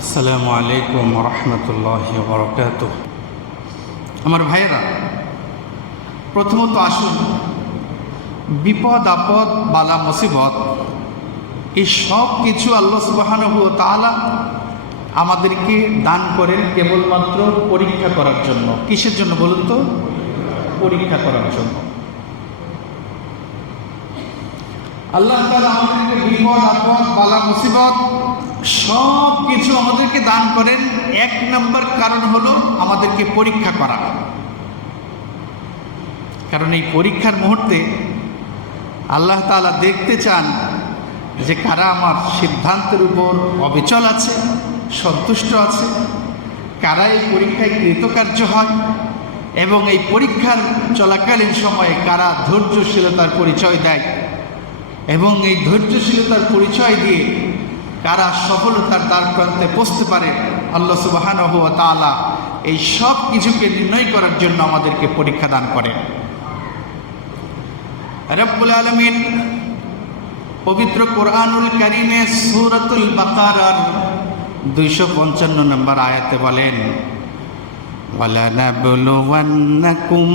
আসসালামু আলাইকুম রহমতুল্লাহি ওয়া বারাকাতুহু। আমার ভাইয়েরা, প্রথমত আসুন, বিপদ আপদ বালা মুসিবত এই সব কিছু আল্লাহ সুবহানাহু ওয়া তাআলা আমাদেরকে দান করেন কেবলমাত্র পরীক্ষা করার জন্য। কিসের জন্য বলুন তো? পরীক্ষা করার জন্য। আল্লাহ তাআলা আমাদেরকে বিপদ আপদ বালা মুসিবত সব কিছু আমাদেরকে দান করেন, এক নম্বর কারণ হলো আমাদেরকে পরীক্ষা করা। কারণ এই পরীক্ষার মুহূর্তে আল্লাহ তাআলা দেখতে চান যে কারা আমার সিদ্ধান্তের উপর অবিচল আছে, সন্তুষ্ট আছে, কারা এই পরীক্ষায় কৃতকার্য হয়, এবং এই পরীক্ষার চলাকালীন সময়ে কারা ধৈর্যশীলতার পরিচয় দেয়, এবং এই ধৈর্যশীলতার পরিচয় দিয়ে কারা সফলতার দ্বার প্রান্তে পৌঁছতে পারে। আল্লাহ সুবহানাহু ওয়া তাআলা এই সব কিছুকে নির্ণয় করার জন্য আমাদেরকে পরীক্ষা দান করেন। রব্বুল আলামিন পবিত্র কোরআনুল কারীমে সূরাতুল বাকারার 255 নম্বর আয়াতে বলেন, وَلَنَبْلُوَنَّكُمْ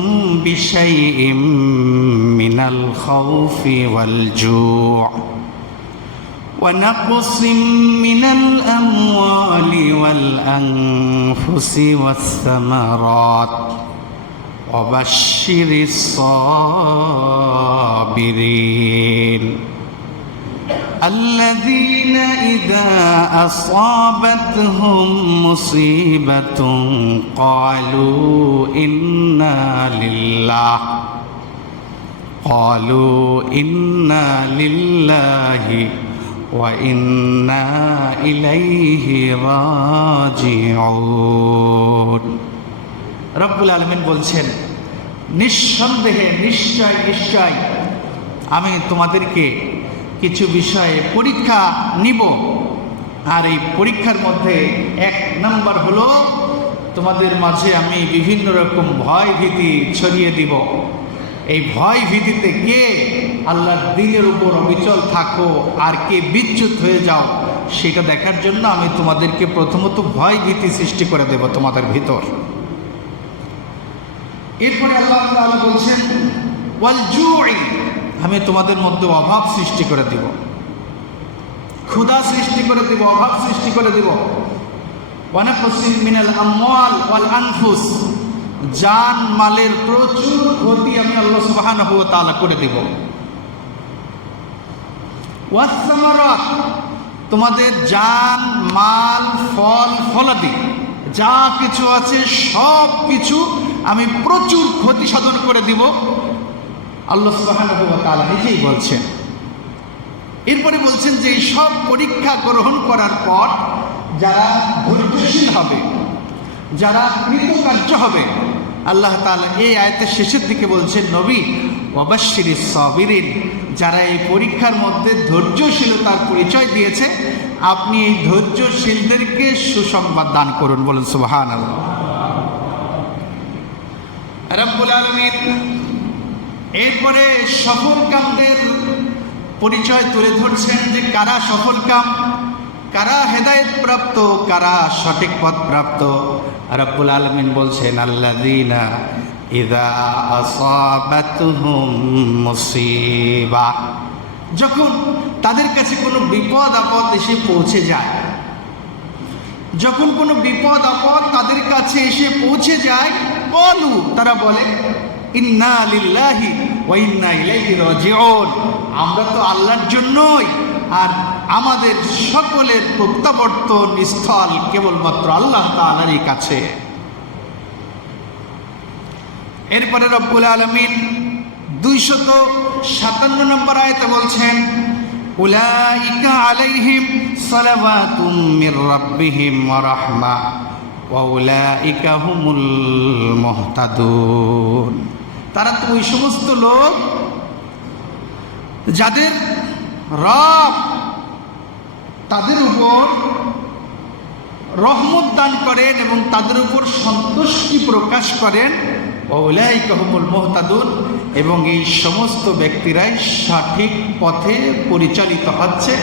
بِشَيْءٍ مِّنَ الْخَوْفِ وَالْجُوعِ وَنَقْصٍ مِّنَ الْأَمْوَالِ وَالْأَنفُسِ وَالثَّمَرَاتِ وَبَشِّرِ الصَّابِرِينَ الذين إذا أصابتهم مصيبة قالوا إنا لله وإنا إليه راجعون। রব্বুল আলামিন বলছেন, নিঃসন্দেহে নিশ্চয় আমি তোমাদেরকে কিছু বিষয়ে পরীক্ষা নিব, আর এই পরীক্ষার মধ্যে এক নাম্বার হলো তোমাদের মাঝে আমি বিভিন্ন রকম ভয় ভীতি ছড়িয়ে দিব। এই ভয় ভীতিতে কে আল্লাহর দিলের উপর অবিচল থাকো আর কে বিচ্যুত হয়ে যাও, সেটা দেখার জন্য আমি তোমাদেরকে প্রথমত ভয় ভীতি সৃষ্টি করে দেব তোমাদের ভিতর। এরপরে আল্লাহ তাআলা বলছেন, ওয়াল জুই, আমি তোমাদের মধ্যে অভাব সৃষ্টি করে দিব, ক্ষুধা সৃষ্টি করে দিব, অভাব সৃষ্টি করে দিব। ওয়ানাকসিম মিনাল আমওয়াল ওয়াল আনফুস, জান মালের প্রচুর ক্ষতি আমি আল্লাহ সুবহানাহু ওয়া তাআলা করে দিব। ওয়াস সামারাত, তোমাদের জান মাল ফল ফলাদি যা কিছু আছে সব কিছু আমি প্রচুর ক্ষতি সাধন করে দিব, আল্লাহ সুবহানাহু ওয়া তাআলা নিজেই বলছেন। এরপরে বলছেন যে এই সব পরীক্ষা গ্রহণ করার পর যারা ধৈর্যশীল হবে, যারা কৃতকার্য হবে, আল্লাহ তাআলা এই আয়াতের শেষের দিকে বলছেন, নবী ওয়াবাশশিরিস সাবিরিন, যারা এই পরীক্ষার মধ্যে ধৈর্যশীলতার পরিচয় দিয়েছে আপনি এই ধৈর্যশীলদেরকে সুসংবাদ দান করুন। বলুন সুবহানাল্লাহ। রব্বুল আলামিন এরপরে সফলকামদের পরিচয় তুলে ধরছেন যে কারা সফলকাম, কারা হেদায়েত প্রাপ্ত, কারা সঠিক পথ প্রাপ্ত। রব্বুল আলামিন বলছেন, আল্লাযীনা ইযা আসাবাতুহুম মুসিবা, যখন তাদের কাছে কোনো বিপদ আপদ এসে পৌঁছে যায়, যখন কোনো বিপদ আপদ তাদের কাছে এসে পৌঁছে যায়, ক্বালু, তারা বলে, ইন্না লিল্লাহি ওয়া ইন্না ইলাইহি রাজিউন, আমরা তো আল্লাহর জন্যই আর আমাদের সকলের প্রত্যাবর্তন স্থল কেবলমাত্র আল্লাহ তাআলারই কাছে। এরপরে রব্বুল আলামিন 257 নম্বর আয়াতে বলছেন, উলাইকা আলাইহিম সালাওয়াতুম মির রাব্বিহিম ওয়া রাহমা ওয়া উলাইকা হুমুল মুহতাদুন। তারা তো ওই সমস্ত লোক যাদের রব তাদের উপর রহমত দান করেন এবং তাদের উপর সন্তুষ্টি প্রকাশ করেন, ওয়াউলাইকা হুমুল মুহতাদুন, এবং এই সমস্ত ব্যক্তিরাই সঠিক পথে পরিচালিত হচ্ছে,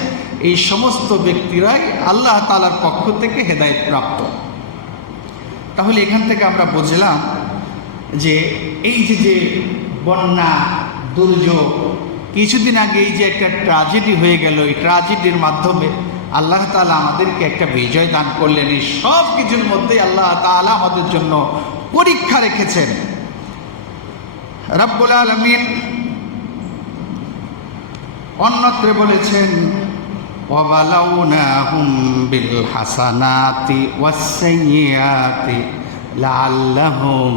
এই সমস্ত ব্যক্তিরাই আল্লাহ তাআলার পক্ষ থেকে হেদায়েত প্রাপ্ত। তাহলে এখান থেকে আমরা বুঝলাম যে এই যে বন্যা, দুর্যোগ, কিছুদিন আগে এই যে একটা ট্র্যাজেডি হয়ে গেল, এই ট্র্যাজেডির মাধ্যমে আল্লাহ তাআলা আমাদেরকে একটা বিজয় দান করলেন। এই সব কিছুর মধ্যে আল্লাহ তাআলা আমাদের জন্য পরীক্ষা রেখেছেন। রব্বুল আলামিন অন্যত্রে বলেছেন, ওয়াবালাউনাহুম বিল হাসানাতি ওয়াস সাইয়্যাতি লাআল্লাহুম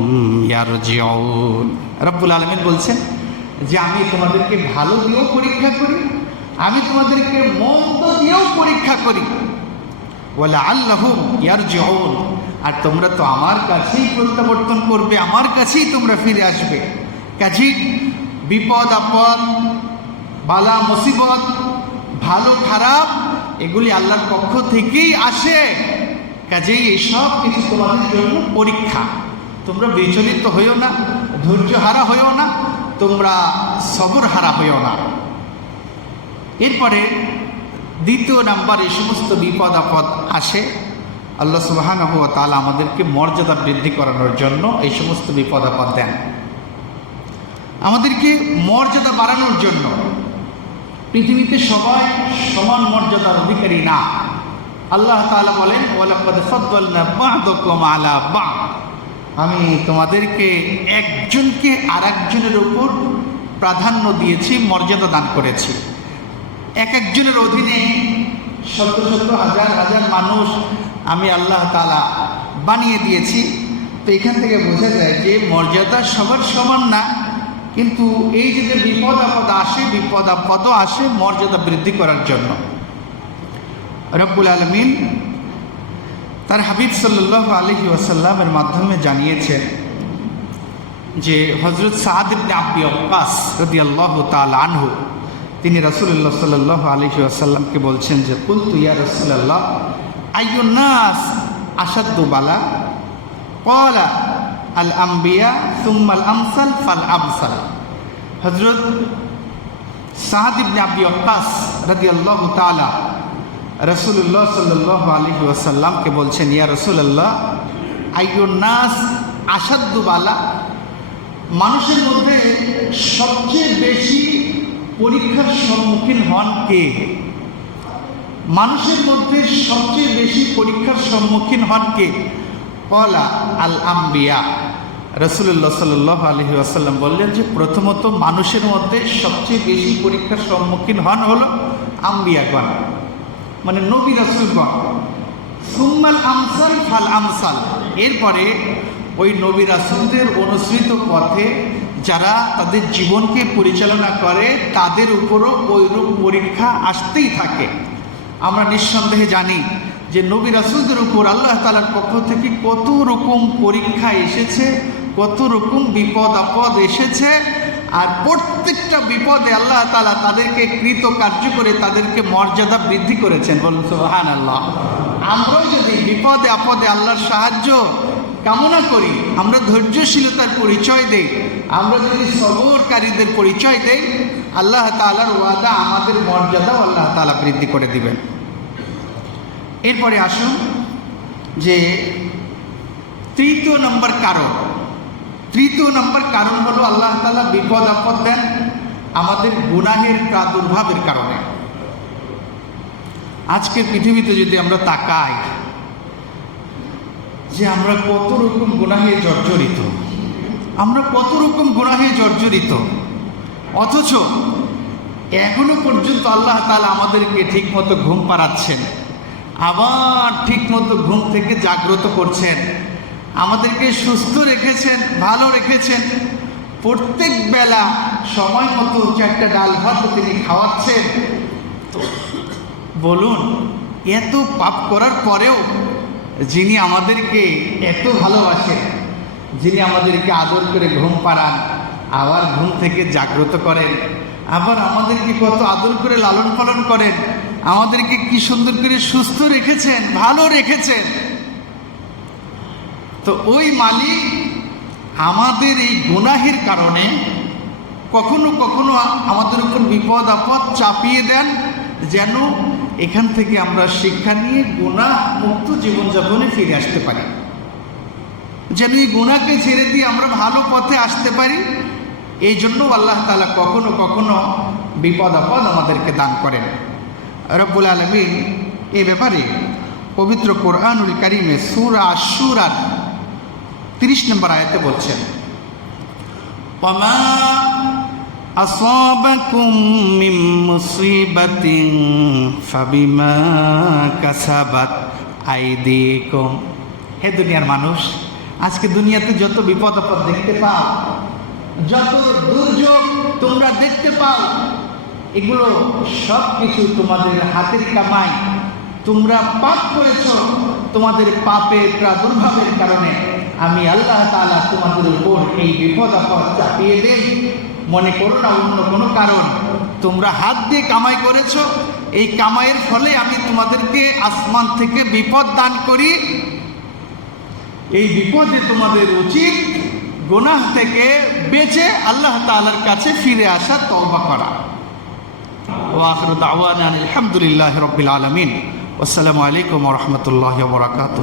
ইয়ারজিউন। রব্বুল আলামিন বলছেন যে আমি তোমাদেরকে ভালো দিয়েও পরীক্ষা করি, আমি তোমাদেরকে মন্দ দিয়েও পরীক্ষা করি। ওয়ালাআল্লাহুম ইয়ারজিউন, আর তোমরা তো আমার কাছেই প্রত্যাবর্তন করবে, আমার কাছেই তোমরা ফিরে আসবে। কাজেই বিপদ আপদ, বালা মুসিবত, ভালো খারাপ এগুলি আল্লাহর পক্ষ থেকেই আসে। কাজেই এইসব কিছু তোমাদের জন্য পরীক্ষা। তোমরা বিচলিত হইও না, ধৈর্য হারা হইও না, তোমরা সবর হারা হইও না। এরপরে দ্বিতীয় নাম্বার, এই সমস্ত বিপদ আপদ আসে আল্লাহ সুবহানাহু ওয়া তাআলা আমাদেরকে মর্যাদা বৃদ্ধি করানোর জন্য এই সমস্ত বিপদ আপদ দেন, আমাদেরকে মর্যাদা বাড়ানোর জন্য। পৃথিবীতে সবাই সমান মর্যাদার অধিকারী না। আল্লাহ তাআলা বলেন, ওয়ালাকাদ ফাদ্দালনা বা'দাকুম আলা বা'দ, আমি তোমাদেরকে একজনকে আরেকজনের উপর প্রাধান্য দিয়েছি, মর্যাদা দান করেছি। এক একজনের অধীনে শত শত হাজার হাজার মানুষ আমি আল্লাহ তাআলা বানিয়ে দিয়েছি। তো এখান থেকে বোঝা যায় যে মর্যাদা সবার সমান না, কিন্তু এই যে বিপদ আপদ আসে, বিপদ আপদও আসে মর্যাদা বৃদ্ধি করার জন্য। রব্বুল আলামিন তার হাবিব সাল্লাল্লাহু আলাইহি ওয়াসাল্লামের মাধ্যমে জানিয়েছেন যে হযরত সাদ ইবনে আবি ওয়াক্কাস রাদিয়াল্লাহু তাআলা আনহু তিনি রাসূলুল্লাহ সাল্লাল্লাহু আলাইহি ওয়াসাল্লামকে বলছেন যে, কুলতু ইয়া রাসূলুল্লাহ আইয়ুন নাস আশাদ্দু বালা, ক্বালা আল আম্বিয়া সুম্মাল আমসাল ফাল আমসাল। হযরত সাদ ইবনে আবি ওয়াক্কাস রাদিয়াল্লাহু তাআলা রাসূলুল্লাহ সাল্লাল্লাহু আলাইহি ওয়াসাল্লামকে বলছেন, ইয়া রাসূলুল্লাহ আইয়ুন নাস আশাদ্দু বালা, মানুষের মধ্যে সবচেয়ে বেশি পরীক্ষার সম্মুখীন হন কে? মানুষের মধ্যে সবচেয়ে বেশি পরীক্ষার সম্মুখীন হন কে? ক্বালা আল আম্বিয়া। রাসূলুল্লাহ সাল্লাল্লাহু আলাইহি ওয়াসাল্লাম বললেন যে প্রথমত মানুষের মধ্যে সবচেয়ে বেশি পরীক্ষার সম্মুখীন হন হলো আম্বিয়াগণ, মানে নবী রাসূলগণ। সুম্মাল আমসাল ফাল আমসাল, এরপরে ওই নবী রাসূলদের অনুসৃত পথে যারা তাদের জীবনকে পরিচালনা করে তাদের উপরও ওইরূপ পরীক্ষা আসতেই থাকে। আমরা নিঃসন্দেহে জানি যে নবী রাসূলদের উপর আল্লাহ তাআলার পক্ষ থেকে কত রকম পরীক্ষা এসেছে, কত রকম বিপদ আপদ এসেছে, আর প্রত্যেকটা বিপদে আল্লাহ তাআলা তাদেরকে কৃতকার্য করে তাদেরকে মর্যাদা বৃদ্ধি করেছেন। বলুন সুবহানাল্লাহ। আমরাও যদি বিপদে আপদে আল্লাহর সাহায্য কামনা করি, আমরা ধৈর্যশীলতার পরিচয় দেই, আমরা যদি সবরকারীদের পরিচয় দেই, আল্লাহ তাআলার ওয়াদা আমাদের মর্যাদাও আল্লাহ তাআলা বৃদ্ধি করে দিবেন। এরপরে আসুন যে তৃতীয় নম্বর কারণ হলো আল্লাহ তাআলা বিপদ আপদ দেন আমাদের গুনাহের প্রাদুর্ভাবের কারণে। আজকের পৃথিবীতে যদি আমরা তাকাই যে আমরা কত রকম গুনাহে জর্জরিত, অথচ এখনো পর্যন্ত আল্লাহ তাআলা আমাদেরকে ঠিকমতো ঘুম পাড়াচ্ছেন, আবার ঠিকমতো ঘুম থেকে জাগ্রত করছেন, আমাদেরকে সুস্থ রেখেছেন, ভালো রেখেছেন। প্রত্যেক বেলা সময় মতো 4টা ডাল ভাত তিনি খাওয়াচ্ছেন। তো বলুন, এত পাপ করার পরেও যিনি আমাদেরকে এত ভালোবাসেন, যিনি আমাদেরকে আদর করে ঘুম পাড়ান, আবার ঘুম থেকে জাগ্রত করেন, আবার আমাদেরকে কত আদর করে লালন পালন করেন, আমাদেরকে কি সুন্দর করে সুস্থ রেখেছেন, ভালো রেখেছেন, তো ওই মালিক আমাদের এই গুনাহের কারণে কখনো কখনো আমাদের উপর বিপদ আপদ চাপিয়ে দেন, যেন এখান থেকে আমরা শিক্ষা নিয়ে গুনাহ মুক্ত জীবনযাপনে ফিরে আসতে পারি, যেন এই গুনাহকে ছেড়ে দিয়ে আমরা ভালো পথে আসতে পারি। এই জন্য আল্লাহ তাআলা কখনো কখনো বিপদ আপদ আমাদেরকে দান করেন। রব্বুল আলামিন এই ব্যাপারে পবিত্র কোরআনুল কারীমে সূরা আশ-শূরার 30 নম্বর আয়াতে বলছেন, ওয়ামা আসাবাকুম মিন মুসিবাতিন ফাবিমা কাসাবাত আইদিকুম। হে দুনিয়ার মানুষ, আজকে দুনিয়াতে যত বিপদ আপদ দেখতে পাও, যত দুর্যোগ তোমরা দেখতে পাও, এগুলো সব কিছু তোমাদের হাতের কামাই। তোমরা পাপ করেছ, তোমাদের পাপের প্রাদুর্ভাবের কারণে আমি আল্লাহ তাআলা তোমাদের উপর এই বিপদ আপদ চাপিয়ে দেই। মনে করো না অন্য কোনো কারণ, তোমরা হাত দিয়ে কামাই করেছ, এই কামাইয়ের ফলে আমি তোমাদেরকে আসমান থেকে বিপদ দান করি। এই বিপদে তোমাদের উচিত গুনাহ থেকে বেঁচে আল্লাহ তাআলার কাছে ফিরে আসা, তওবা করা। ওয়া আখিরু দাওয়ানা আলহামদুলিল্লাহি রাব্বিল আলামিন। আসসালামু আলাইকুম ওয়া রাহমাতুল্লাহি ওয়া বারাকাতুহু।